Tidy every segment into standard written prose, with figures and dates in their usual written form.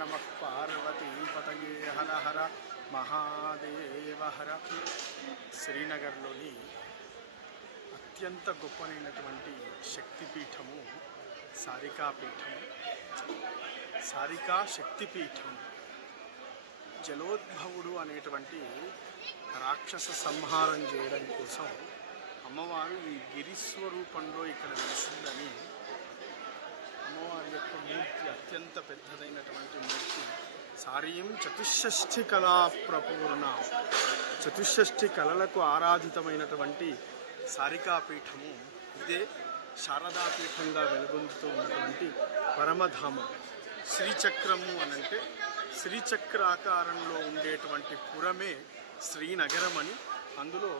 నమః పార్వతీపతయే హర హర మహాదేవ హర. శ్రీనగర్లోని అత్యంత గొప్పనైనటువంటి శక్తిపీఠము సారికాపీఠము. సారికా శక్తిపీఠం. జలోద్భవుడు అనేటువంటి రాక్షస సంహారం చేయడం కోసం అమ్మవారు ఈ గిరిస్వరూపంలో ఇక్కడ వెలిసిందని అమ్మవారి యొక్క మూర్తి అత్యంత పెద్దదైనటువంటి మూర్తి. సారీం చతుషష్ఠి కళా ప్రపూర్ణ, చతుషష్ఠి కళలకు ఆరాధితమైనటువంటి సారికాపీఠము. ఇదే శారదాపీఠంగా వెలుగొందుతూ ఉన్నటువంటి పరమధామం. శ్రీచక్రము అనంటే శ్రీచక్ర ఆకారంలో ఉండేటువంటి పురమే శ్రీనగరం అని, అందులో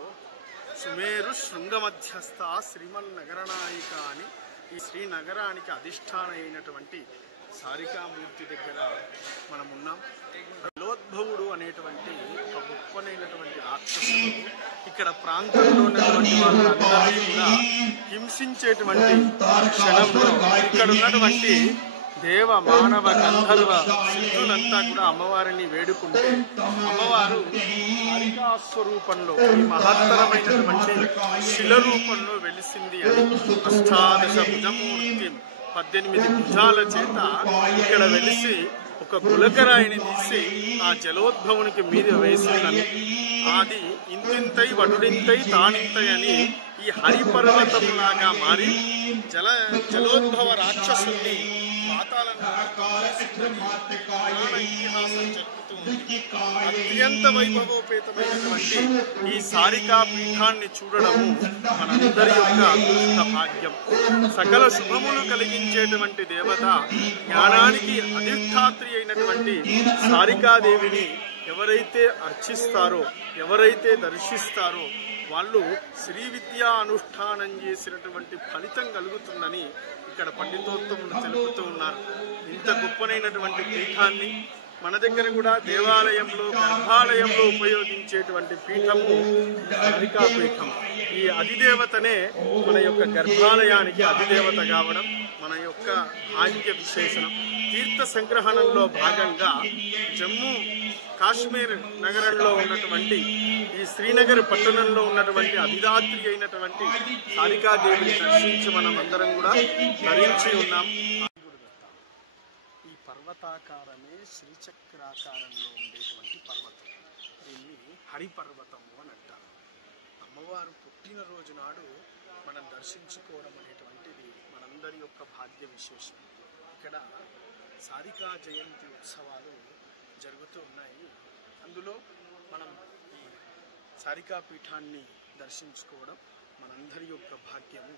సుమేరు శృంగమధ్యస్థ శ్రీమన్నగరనాయిక అని ఈ శ్రీనగరానికి అధిష్టాన అయినటువంటి సారికామూర్తి దగ్గర మనం ఉన్నాం. జలోద్భవుడు అనేటువంటి ఒక గొప్పనైనటువంటి రాక్షసుడు ఇక్కడ ప్రాంతంలో ఉన్నటువంటి వాళ్ళందరినీ కూడా హింసించేటువంటి క్షణంలో ఇక్కడ ఉన్నటువంటి దేవ మానవ గంధర్వ సిద్ధులంతా కూడా అమ్మవారిని వేడుకుంటే అమ్మవారు సారికాస్వరూపంలో ఈ మహత్తరమైనటువంటి శిల రూపంలో వెలిసింది అని. అష్టాదశ భుజమూర్తి, 18 భుజాల చేత ఇక్కడ వెలిసి ఒక గులకరాయిని తీసి ఆ జలోద్భవునికి మీద వేసిందని, అది ఇంతింతై వడుడింతై తానింతై అని ఈ హరిపర్వతంలాగా మారి జలోద్భవ రాక్షసుని అత్యంత వైభవోపేతమైనటువంటి ఈ సారికా పీఠాన్ని చూడడము మనందరి యొక్క అదృష్ట భాగ్యం. సకల శుభములు కలిగించేటువంటి దేవత, జ్ఞానానికి అధిష్టాత్రి అయినటువంటి సారికాదేవిని ఎవరైతే అర్చిస్తారో, ఎవరైతే దర్శిస్తారో వాళ్ళు శ్రీ విద్యా అనుష్ఠానం చేసినటువంటి ఫలితం కలుగుతుందని ఇక్కడ పండితోత్తములు తెలుపుతూ ఉన్నారు. ఇంత గొప్పనైనటువంటి పీఠాన్ని మన దగ్గర కూడా దేవాలయంలో గర్భాలయంలో ఉపయోగించేటువంటి పీఠము సారికా పీఠం. ఈ అధిదేవతనే మన యొక్క గర్భాలయానికి అధిదేవత కావడం మన యొక్క భాగ్య విశేషణం. తీర్థ సంగ్రహణంలో భాగంగా జమ్మూ కాశ్మీర్ నగరంలో ఉన్నటువంటి ఈ శ్రీనగర్ పట్టణంలో ఉన్నటువంటి అధిదాత్రి అయినటువంటి సారికాదేవిని దర్శించి మనం అందరం కూడా ధరించి ఉన్నాం. ఈ పర్వతాకారమే శ్రీచక్రాకారంలో ఉండేటువంటి పర్వతం. దీన్ని హరిపర్వతము అని అంటారు. అమ్మవారు పుట్టినరోజు నాడు మనం దర్శించుకోవడం అనేటువంటిది మనందరి యొక్క భాగ్య విశేషం. ఇక్కడ సారికా జయంతి ఉత్సవాలు జరుగుతూ ఉన్నాయి. అందులో మనం ఈ సారికా పీఠాన్ని దర్శించుకోవడం మనందరి యొక్క భాగ్యము.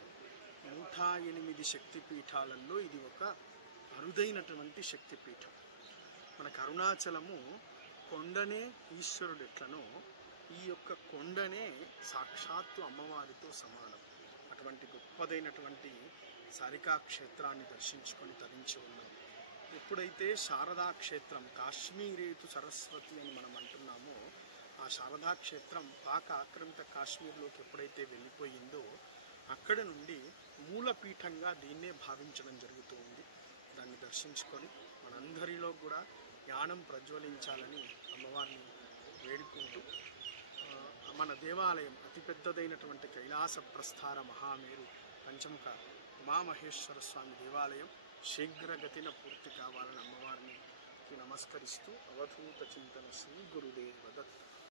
108 శక్తి పీఠాలలో ఇది ఒక అరుదైనటువంటి శక్తిపీఠం. మనకు అరుణాచలము కొండనే ఈశ్వరుడు ఎట్లనో ఈ యొక్క కొండనే సాక్షాత్తు అమ్మవారితో సమానం. అటువంటి గొప్పదైనటువంటి సారికా క్షేత్రాన్ని దర్శించుకొని తరించి ఉన్నాం. ఎప్పుడైతే శారదా క్షేత్రం, కాశ్మీరేతు సరస్వతి అని మనం అంటున్నామో, ఆ శారదా క్షేత్రం పాక ఆక్రమిత కాశ్మీర్లోకి ఎప్పుడైతే వెళ్ళిపోయిందో అక్కడి నుండి మూలపీఠంగా దీన్నే భావించడం జరుగుతూ ఉంది. దాన్ని దర్శించుకొని మనందరిలో కూడా జ్ఞానం ప్రజ్వలించాలని అమ్మవారిని వేడుకుంటూ మన దేవాలయం అతిపెద్దదైనటువంటి కైలాస ప్రస్థాన మహామేరు పంచముఖ ఉమామహేశ్వర స్వామి దేవాలయం శీఘ్రగతిన పూర్తి కావాలని అమ్మవారిని నమస్కరిస్తూ అవధూత చింతన శ్రీ గురుదేవ దత్త.